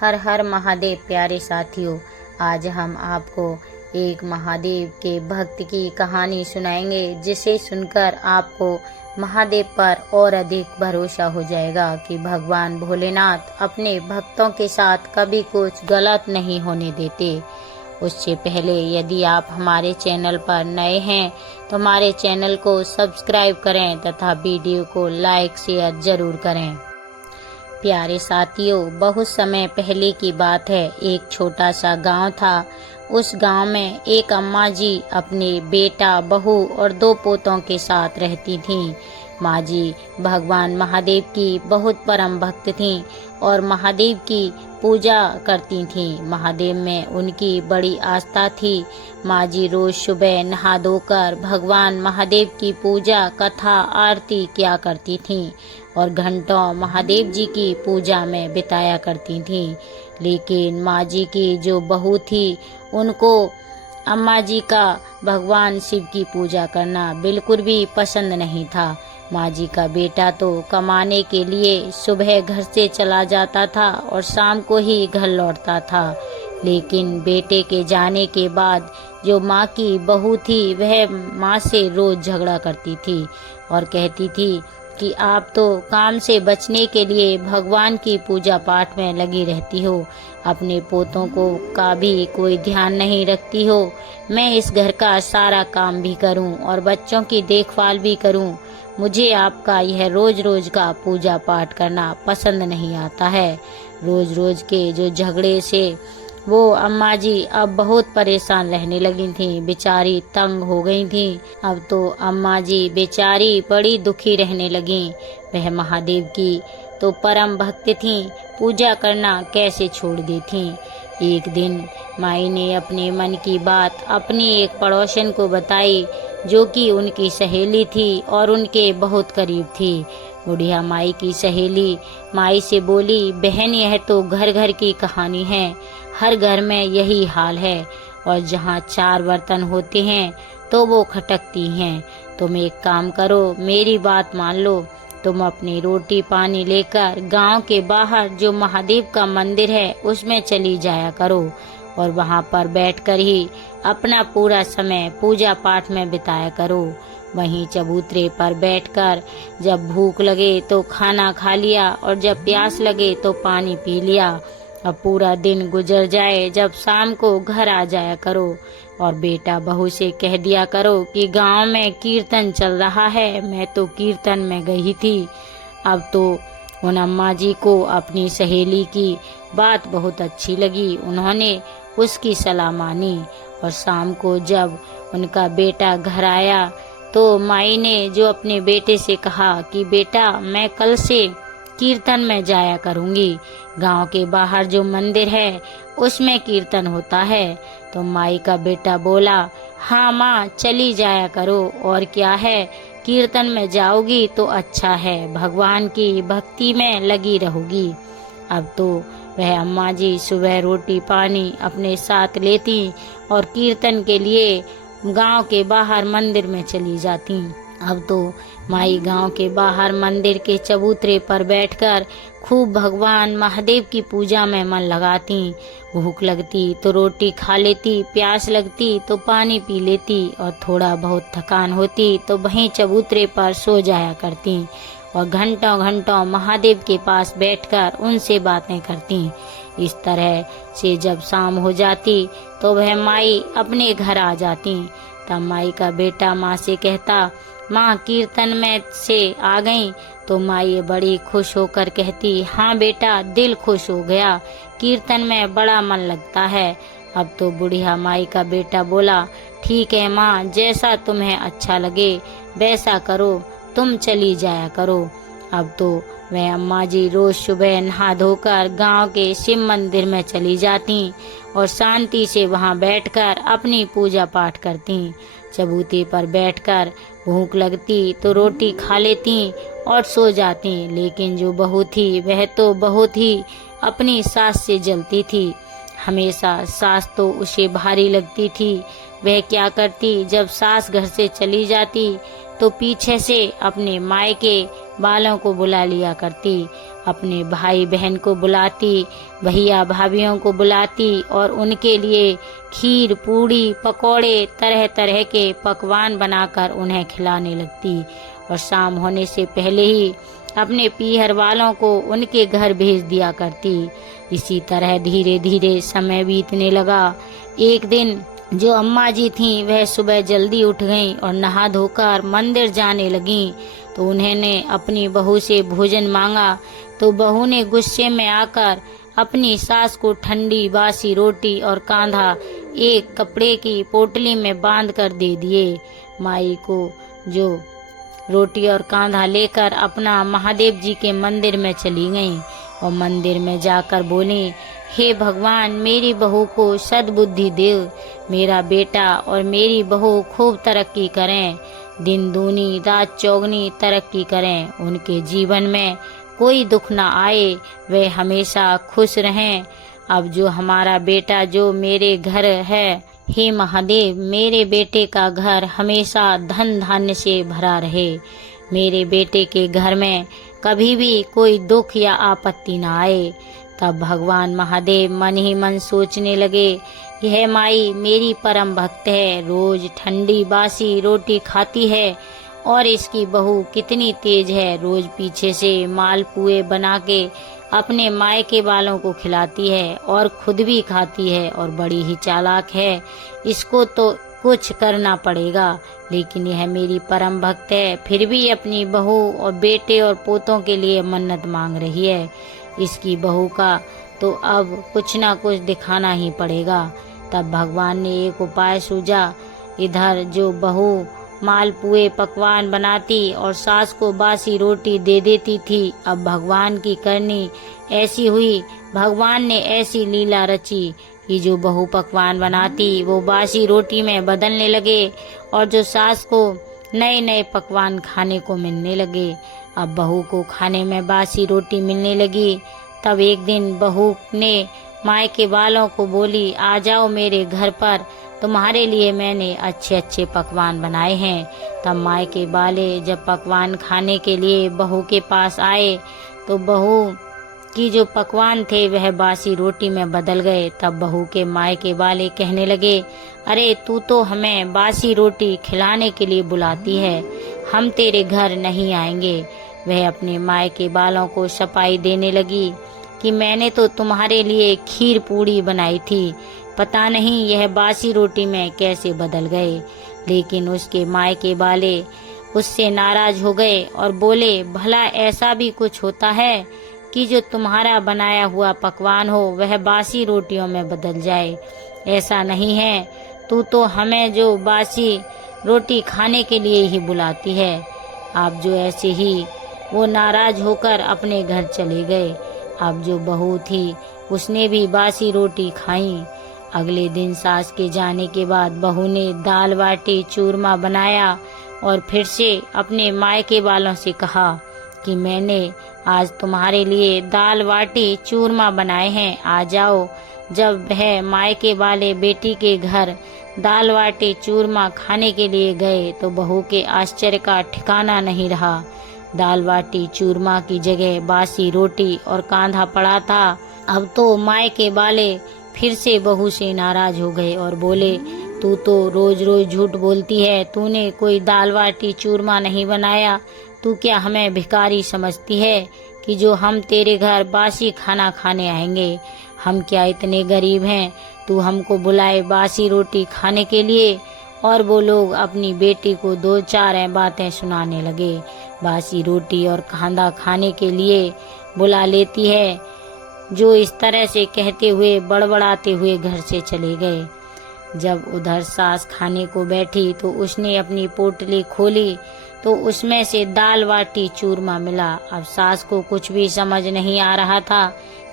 हर हर महादेव। प्यारे साथियों, आज हम आपको एक महादेव के भक्त की कहानी सुनाएंगे, जिसे सुनकर आपको महादेव पर और अधिक भरोसा हो जाएगा कि भगवान भोलेनाथ अपने भक्तों के साथ कभी कुछ गलत नहीं होने देते। उससे पहले यदि आप हमारे चैनल पर नए हैं तो हमारे चैनल को सब्सक्राइब करें तथा वीडियो को लाइक शेयर जरूर करें। प्यारे साथियों, बहुत समय पहले की बात है। एक छोटा सा गांव था। उस गांव में एक अम्मा जी अपने बेटा, बहू और 2 पोतों के साथ रहती थीं। माँ जी भगवान महादेव की बहुत परम भक्त थीं और महादेव की पूजा करती थीं। महादेव में उनकी बड़ी आस्था थी। माँ जी रोज सुबह नहा धोकर भगवान महादेव की पूजा, कथा, आरती किया करती थीं और घंटों महादेव जी की पूजा में बिताया करती थीं। लेकिन माँ जी की जो बहू थी, उनको अम्मा जी का भगवान शिव की पूजा करना बिल्कुल भी पसंद नहीं था। माँ जी का बेटा तो कमाने के लिए सुबह घर से चला जाता था और शाम को ही घर लौटता था। लेकिन बेटे के जाने के बाद जो माँ की बहू थी, वह माँ से रोज झगड़ा करती थी और कहती थी कि आप तो काम से बचने के लिए भगवान की पूजा पाठ में लगी रहती हो, अपने पोतों को का भी कोई ध्यान नहीं रखती हो। मैं इस घर का सारा काम भी करूं और बच्चों की देखभाल भी करूं। मुझे आपका यह रोज रोज का पूजा पाठ करना पसंद नहीं आता है। रोज रोज के जो झगड़े से वो अम्मा जी अब बहुत परेशान रहने लगी थीं। बेचारी तंग हो गई थीं। अब तो अम्मा जी बेचारी बड़ी दुखी रहने लगी। वह महादेव की तो परम भक्त थीं, पूजा करना कैसे छोड़ दी थीं। एक दिन माई ने अपने मन की बात अपनी एक पड़ोसन को बताई, जो कि उनकी सहेली थी और उनके बहुत करीब थी। बुढ़िया माई की सहेली माई से बोली, बहन यह तो घर घर की कहानी है। हर घर में यही हाल है और जहाँ 4 बर्तन होते हैं तो वो खटकती हैं। तुम एक काम करो, मेरी बात मान लो। तुम अपनी रोटी पानी लेकर गांव के बाहर जो महादेव का मंदिर है उसमें चली जाया करो और वहां पर बैठकर ही अपना पूरा समय पूजा पाठ में बिताया करो। वहीं चबूतरे पर बैठकर जब भूख लगे तो खाना खा लिया और जब प्यास लगे तो पानी पी लिया। अब पूरा दिन गुजर जाए, जब शाम को घर आ जाया करो और बेटा बहू से कह दिया करो कि गांव में कीर्तन चल रहा है, मैं तो कीर्तन में गई थी। अब तो उन अम्मा जी को अपनी सहेली की बात बहुत अच्छी लगी। उन्होंने उसकी सलाह मानी और शाम को जब उनका बेटा घर आया तो माई ने जो अपने बेटे से कहा कि बेटा मैं कल से कीर्तन में जाया करूंगी। गांव के बाहर जो मंदिर है उसमें कीर्तन होता है। तो माई का बेटा बोला, हाँ माँ चली जाया करो, और क्या है, कीर्तन में जाओगी तो अच्छा है, भगवान की भक्ति में लगी रहोगी। अब तो वह अम्मा जी सुबह रोटी पानी अपने साथ लेती और कीर्तन के लिए गांव के बाहर मंदिर में चली जाती। अब तो माई गांव के बाहर मंदिर के चबूतरे पर बैठकर खूब भगवान महादेव की पूजा में मन लगाती। भूख लगती तो रोटी खा लेती, प्यास लगती तो पानी पी लेती और थोड़ा बहुत थकान होती तो वहीं चबूतरे पर सो जाया करती और घंटों घंटों महादेव के पास बैठकर उनसे बातें करती। इस तरह से जब शाम हो जाती तो वह माई अपने घर आ जाती। तब माई का बेटा माँ से कहता, माँ कीर्तन में से आ गई। तो माई बड़ी खुश होकर कहती, हाँ बेटा दिल खुश हो गया, कीर्तन में बड़ा मन लगता है। अब तो बुढ़िया माई का बेटा बोला, ठीक है माँ, जैसा तुम्हें अच्छा लगे वैसा करो, तुम चली जाया करो। अब तो वह अम्मा जी रोज सुबह नहा धोकर गांव के शिव मंदिर में चली जाती और शांति से वहां बैठकर अपनी पूजा पाठ करती। चबूते पर बैठकर भूख लगती तो रोटी खा लेती और सो जाती। लेकिन जो बहू थी वह तो बहुत ही अपनी सास से जलती थी। हमेशा सास तो उसे भारी लगती थी। वह क्या करती, जब सास घर से चली जाती तो पीछे से अपने मायके बालों को बुला लिया करती अपने भाई बहन को बुलाती, भैया भाभीियों को बुलाती और उनके लिए खीर, पूड़ी, पकौड़े, तरह तरह के पकवान बनाकर उन्हें खिलाने लगती और शाम होने से पहले ही अपने पीहर वालों को उनके घर भेज दिया करती। इसी तरह धीरे धीरे समय बीतने लगा। एक दिन जो अम्मा जी थीं वह सुबह जल्दी उठ गईं और नहा धोकर मंदिर जाने लगीं। तो उन्होंने अपनी बहू से भोजन मांगा तो बहू ने गुस्से में आकर अपनी सास को ठंडी बासी रोटी और कांधा एक कपड़े की पोटली में बांध कर दे दिए। माई को जो रोटी और कांधा लेकर अपना महादेव जी के मंदिर में चली गईं और मंदिर में जाकर बोली, हे भगवान, मेरी बहू को सद्बुद्धि दे, मेरा बेटा और मेरी बहू खूब तरक्की करें, दिन दूनी रात चौगनी तरक्की करें, उनके जीवन में कोई दुख न आए, वे हमेशा खुश रहें। अब जो हमारा बेटा जो मेरे घर है, हे महादेव, मेरे बेटे का घर हमेशा धन धान्य से भरा रहे, मेरे बेटे के घर में कभी भी कोई दुख या आपत्ति न आए। तब भगवान महादेव मन ही मन सोचने लगे, यह माई मेरी परम भक्त है, रोज ठंडी बासी रोटी खाती है और इसकी बहू कितनी तेज है, रोज पीछे से मालपुए बना के अपने मायके वालों को खिलाती है और खुद भी खाती है और बड़ी ही चालाक है, इसको तो कुछ करना पड़ेगा। लेकिन यह मेरी परम भक्त है, फिर भी अपनी बहू और बेटे और पोतों के लिए मन्नत मांग रही है, इसकी बहू का तो अब कुछ ना कुछ दिखाना ही पड़ेगा। तब भगवान ने एक उपाय सूझा। इधर जो बहू मालपुए पकवान बनाती और सास को बासी रोटी दे देती थी, अब भगवान की करनी ऐसी हुई, भगवान ने ऐसी लीला रची कि जो बहू पकवान बनाती वो बासी रोटी में बदलने लगे और जो सास को नए नए पकवान खाने को मिलने लगे। अब बहू को खाने में बासी रोटी मिलने लगी। तब एक दिन बहू ने मायके वालों को बोली, आ जाओ मेरे घर पर, तुम्हारे लिए मैंने अच्छे अच्छे पकवान बनाए हैं। तब मायके वाले जब पकवान खाने के लिए बहू के पास आए तो बहू की जो पकवान थे वह बासी रोटी में बदल गए। तब बहू के मायके वाले कहने लगे, अरे तू तो हमें बासी रोटी खिलाने के लिए बुलाती है, हम तेरे घर नहीं आएंगे। वह अपने मायके वालों को सफाई देने लगी कि मैंने तो तुम्हारे लिए खीर पूड़ी बनाई थी, पता नहीं यह बासी रोटी में कैसे बदल गए। लेकिन उसके मायके वाले उससे नाराज हो गए और बोले, भला ऐसा भी कुछ होता है कि जो तुम्हारा बनाया हुआ पकवान हो वह बासी रोटियों में बदल जाए? ऐसा नहीं है, तू तो हमें जो बासी रोटी खाने के लिए ही बुलाती है। अब जो ऐसे ही वो नाराज होकर अपने घर चले गए। अब जो बहू थी उसने भी बासी रोटी खाई। अगले दिन सास के जाने के बाद बहू ने दाल बाटी चूरमा बनाया और फिर से अपने मायके वालों से कहा कि मैंने आज तुम्हारे लिए दाल बाटी चूरमा बनाए हैं, आ जाओ। जब वह मायके वाले बेटी के घर दाल बाटी चूरमा खाने के लिए गए तो बहू के आश्चर्य का ठिकाना नहीं रहा। दाल बाटी चूरमा की जगह बासी रोटी और कांधा पड़ा था। अब तो मायके वाले फिर से बहू से नाराज हो गए और बोले, तू तो रोज रोज झूठ बोलती है, तूने कोई दाल बाटी चूरमा नहीं बनाया, तू क्या हमें भिखारी समझती है कि जो हम तेरे घर बासी खाना खाने आएंगे? हम क्या इतने गरीब हैं तू हमको बुलाए बासी रोटी खाने के लिए? और वो लोग अपनी बेटी को दो चार बातें सुनाने लगे। बासी रोटी और कांधा खाने के लिए बुला लेती है, जो इस तरह से कहते हुए बड़बड़ाते हुए घर से चले गए। जब उधर सास खाने को बैठी तो उसने अपनी पोटली खोली तो उसमें से दाल बाटी चूरमा मिला। अब सास को कुछ भी समझ नहीं आ रहा था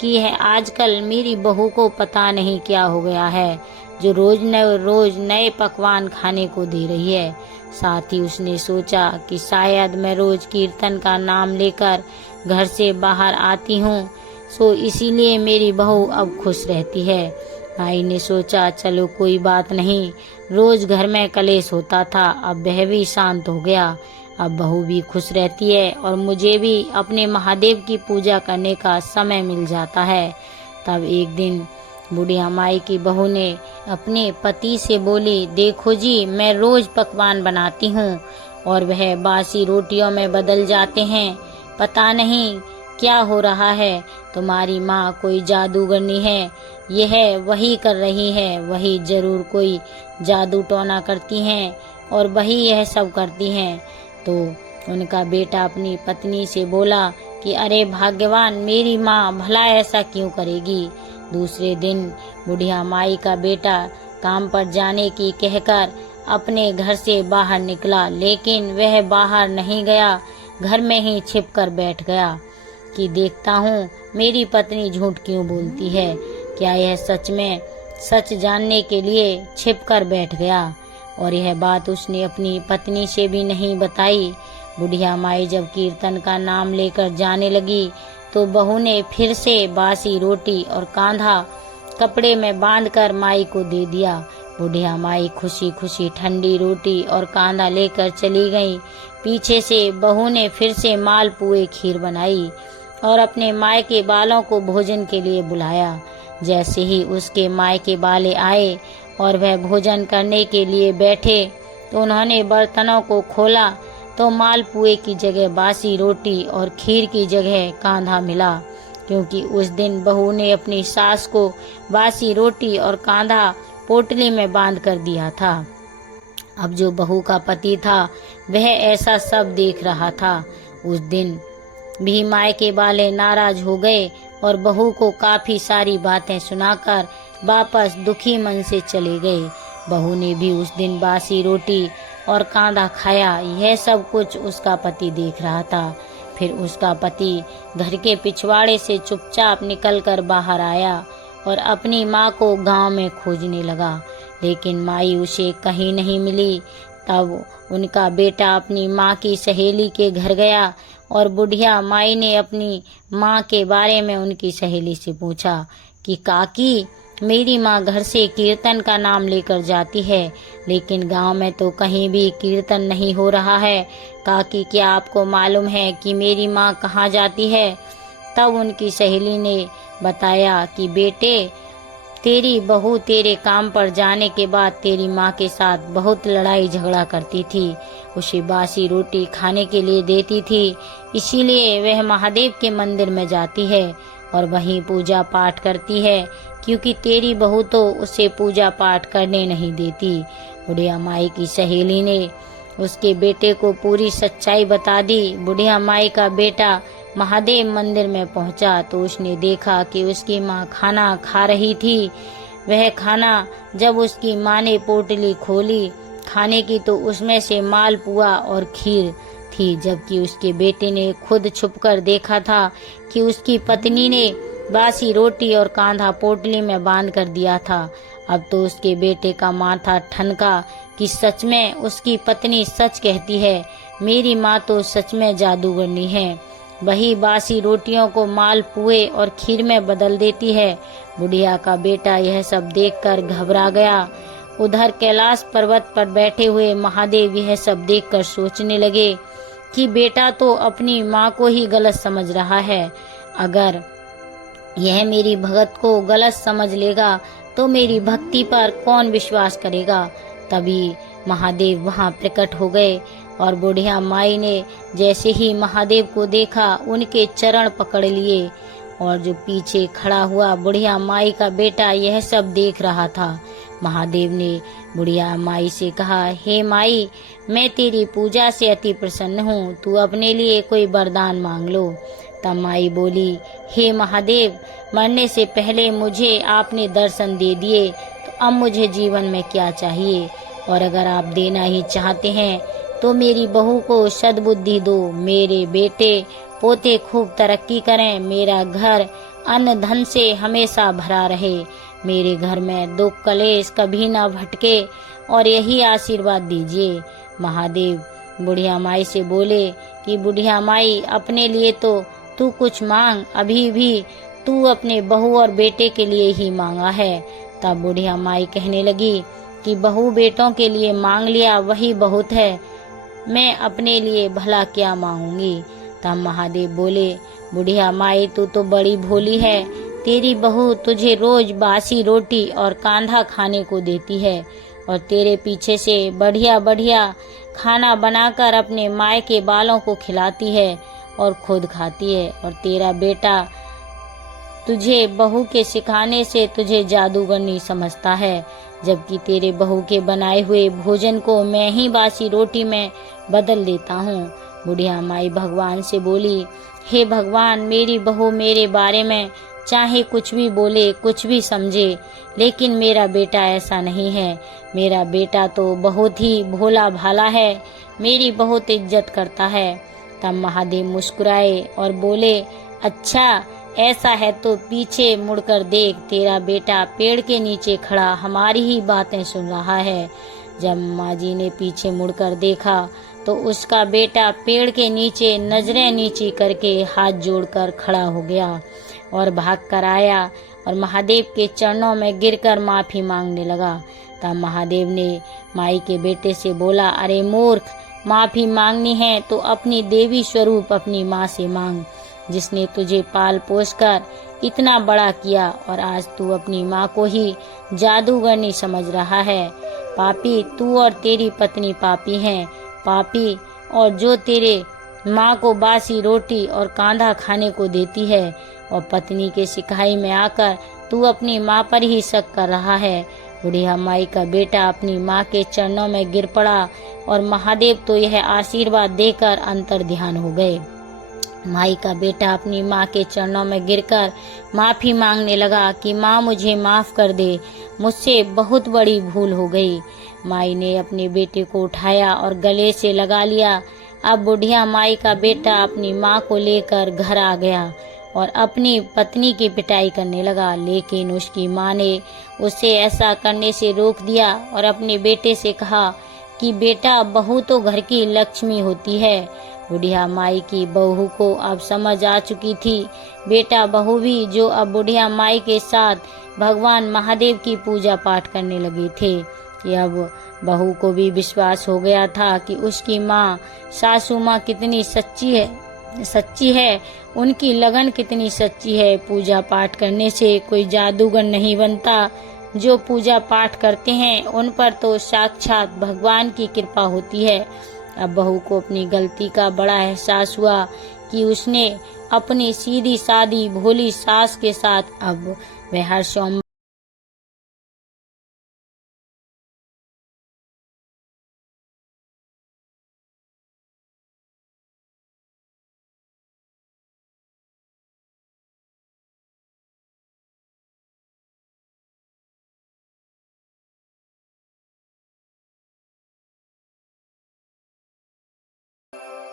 कि यह आजकल मेरी बहू को पता नहीं क्या हो गया है, जो रोज नए पकवान खाने को दे रही है। साथ ही उसने सोचा कि शायद मैं रोज कीर्तन का नाम लेकर घर से बाहर आती हूँ, सो इसीलिए मेरी बहू अब खुश रहती है। माई ने सोचा, चलो कोई बात नहीं, रोज घर में कलेश होता था, अब वह भी शांत हो गया। अब बहू भी खुश रहती है और मुझे भी अपने महादेव की पूजा करने का समय मिल जाता है। तब एक दिन बुढ़िया माई की बहू ने अपने पति से बोली, देखो जी, मैं रोज पकवान बनाती हूँ और वह बासी रोटियों में बदल जाते हैं। पता नहीं क्या हो रहा है। तुम्हारी माँ कोई जादूगरनी है, यह वही कर रही है, वही जरूर कोई जादू टोना करती हैं और वही यह सब करती हैं। तो उनका बेटा अपनी पत्नी से बोला कि अरे भाग्यवान, मेरी माँ भला ऐसा क्यों करेगी। दूसरे दिन बुढ़िया माई का बेटा काम पर जाने की कहकर अपने घर से बाहर निकला, लेकिन वह बाहर नहीं गया, घर में ही छिपकर बैठ गया कि देखता हूँ मेरी पत्नी झूठ क्यों बोलती है। क्या यह सच में सच जानने के लिए छिपकर बैठ गया। और यह बात उसने अपनी पत्नी से भी नहीं बताई। बुढ़िया माई जब कीर्तन का नाम लेकर जाने लगी तो बहू ने फिर से बासी रोटी और कांधा कपड़े में बांधकर माई को दे दिया। बुढ़िया माई खुशी खुशी ठंडी रोटी और कांधा लेकर चली गई। पीछे से बहू ने फिर से मालपुए खीर बनाई और अपने मायके बालों को भोजन के लिए बुलाया। जैसे ही उसके मायके बाले आए और वह भोजन करने के लिए बैठे तो उन्होंने बर्तनों को खोला तो मालपुए की जगह बासी रोटी और खीर की जगह कांधा मिला, क्योंकि उस दिन बहू ने अपनी सास को बासी रोटी और कांधा पोटली में बांध कर दिया था। अब जो बहू का पति था वह ऐसा सब देख रहा था। उस दिन भी मायके वाले नाराज हो गए और बहू को काफी सारी बातें सुनाकर वापस दुखी मन से चले गए। बहू ने भी उस दिन बासी रोटी और कांधा खाया। यह सब कुछ उसका पति देख रहा था। फिर उसका पति घर के पिछवाड़े से चुपचाप निकलकर बाहर आया और अपनी माँ को गांव में खोजने लगा, लेकिन माई उसे कहीं नहीं मिली। तब उनका बेटा अपनी माँ की सहेली के घर गया और बुढ़िया माई ने अपनी माँ के बारे में उनकी सहेली से पूछा कि काकी, मेरी माँ घर से कीर्तन का नाम लेकर जाती है, लेकिन गांव में तो कहीं भी कीर्तन नहीं हो रहा है। काकी, क्या आपको मालूम है कि मेरी माँ कहाँ जाती है। तब उनकी सहेली ने बताया कि बेटे, तेरी बहू तेरे काम पर जाने के बाद तेरी माँ के साथ बहुत लड़ाई झगड़ा करती थी, उसे बासी रोटी खाने के लिए देती थी, इसीलिए वह महादेव के मंदिर में जाती है और वहीं पूजा पाठ करती है, क्योंकि तेरी बहू तो उसे पूजा पाठ करने नहीं देती। बुढ़िया माई की सहेली ने उसके बेटे को पूरी सच्चाई बता दी। बुढ़िया माई का बेटा महादेव मंदिर में पहुंचा तो उसने देखा कि उसकी माँ खाना खा रही थी। वह खाना जब उसकी माँ ने पोटली खोली खाने की तो उसमें से मालपुआ और खीर थी, जबकि उसके बेटे ने खुद छुपकर देखा था कि उसकी पत्नी ने बासी रोटी और कांधा पोटली में बांध कर दिया था। अब तो उसके बेटे का माथा ठनका कि सच में उसकी पत्नी सच कहती है, मेरी माँ तो सच में जादूगरनी है, वही बासी रोटियों को मालपुए और खीर में बदल देती है। बुढ़िया का बेटा यह सब देखकर घबरा गया। उधर कैलाश पर्वत पर बैठे हुए महादेव यह सब देखकर सोचने लगे कि बेटा तो अपनी माँ को ही गलत समझ रहा है। अगर यह मेरी भगत को गलत समझ लेगा तो मेरी भक्ति पर कौन विश्वास करेगा। तभी महादेव वहां प्रकट हो गए और बुढ़िया माई ने जैसे ही महादेव को देखा उनके चरण पकड़ लिए और जो पीछे खड़ा हुआ बुढ़िया माई का बेटा यह सब देख रहा था। महादेव ने बुढ़िया माई से कहा, हे माई, मैं तेरी पूजा से अति प्रसन्न हूँ, तू अपने लिए कोई वरदान मांग लो। तब माई बोली, हे महादेव, मरने से पहले मुझे आपने दर्शन दे दिए, तो अब मुझे जीवन में क्या चाहिए, और अगर आप देना ही चाहते हैं तो मेरी बहू को सद्बुद्धि दो, मेरे बेटे पोते खूब तरक्की करें, मेरा घर अन्न धन से हमेशा भरा रहे, मेरे घर में दुख कलेश कभी न भटके, और यही आशीर्वाद दीजिए। महादेव बुढ़िया माई से बोले कि बुढ़िया माई, अपने लिए तो तू कुछ मांग, अभी भी तू अपने बहू और बेटे के लिए ही मांगा है। तब बुढ़िया माई कहने लगी कि बहू बेटों के लिए मांग लिया वही बहुत है, मैं अपने लिए भला क्या मांगूंगी। तब महादेव बोले, बुढ़िया माई तू तो बड़ी भोली है, तेरी बहू तुझे रोज बासी रोटी और कांधा खाने को देती है और तेरे पीछे से बढ़िया बढ़िया खाना बनाकर अपने माय के बालों को खिलाती है और खुद खाती है। और तेरा बेटा तुझे बहू के सिखाने से तुझे जादूगरनी समझता है, जबकि तेरे बहू के बनाए हुए भोजन को मैं ही बासी रोटी में बदल देता हूँ। बुढ़िया माई भगवान से बोली, हे भगवान, मेरी बहू मेरे बारे में चाहे कुछ भी बोले, कुछ भी समझे, लेकिन मेरा बेटा ऐसा नहीं है। मेरा बेटा तो बहुत ही भोला भाला है, मेरी बहुत इज्जत करता है। तब महादेव मुस्कुराए और बोले, अच्छा ऐसा है तो पीछे मुड़कर देख, तेरा बेटा पेड़ के नीचे खड़ा हमारी ही बातें सुन रहा है। जब माँ जी ने पीछे मुड़कर देखा तो उसका बेटा पेड़ के नीचे नजरें नीची करके हाथ जोड़कर खड़ा हो गया और भाग कर आया और महादेव के चरणों में गिरकर माफी मांगने लगा। तब महादेव ने माई के बेटे से बोला, अरे मूर्ख, माफी मांगनी है तो अपनी देवी स्वरूप अपनी माँ से मांग, जिसने तुझे पाल पोस कर इतना बड़ा किया, और आज तू अपनी माँ को ही जादूगरनी समझ रहा है। पापी, तू और तेरी पत्नी पापी हैं, पापी, और जो तेरे माँ को बासी रोटी और कांधा खाने को देती है और पत्नी के सिखाई में आकर तू अपनी माँ पर ही शक कर रहा है। बुढ़िया माई का बेटा अपनी माँ के चरणों में गिर पड़ा और महादेव तो यह आशीर्वाद देकर अंतर ध्यान हो गए। माई का बेटा अपनी माँ के चरणों में गिरकर माफी मांगने लगा कि माँ मुझे माफ कर दे, मुझसे बहुत बड़ी भूल हो गई। माई ने अपने बेटे को उठाया और गले से लगा लिया। अब बुढ़िया माई का बेटा अपनी माँ को लेकर घर आ गया और अपनी पत्नी की पिटाई करने लगा, लेकिन उसकी माँ ने उसे ऐसा करने से रोक दिया और अपने बेटे से कहा कि बेटा, बहू तो घर की लक्ष्मी होती है। बुढ़िया माई की बहू को अब समझ आ चुकी थी, बेटा बहू भी, जो अब बुढ़िया माई के साथ भगवान महादेव की पूजा पाठ करने लगे थे। कि अब बहू को भी विश्वास हो गया था कि उसकी माँ सासू माँ कितनी सच्ची है, उनकी लगन कितनी सच्ची है। पूजा पाठ करने से कोई जादूगर नहीं बनता, जो पूजा पाठ करते हैं उन पर तो साक्षात भगवान की कृपा होती है। अब बहू को अपनी गलती का बड़ा एहसास हुआ कि उसने अपनी सीधी सादी भोली सास के साथ अब वह हर सोमवार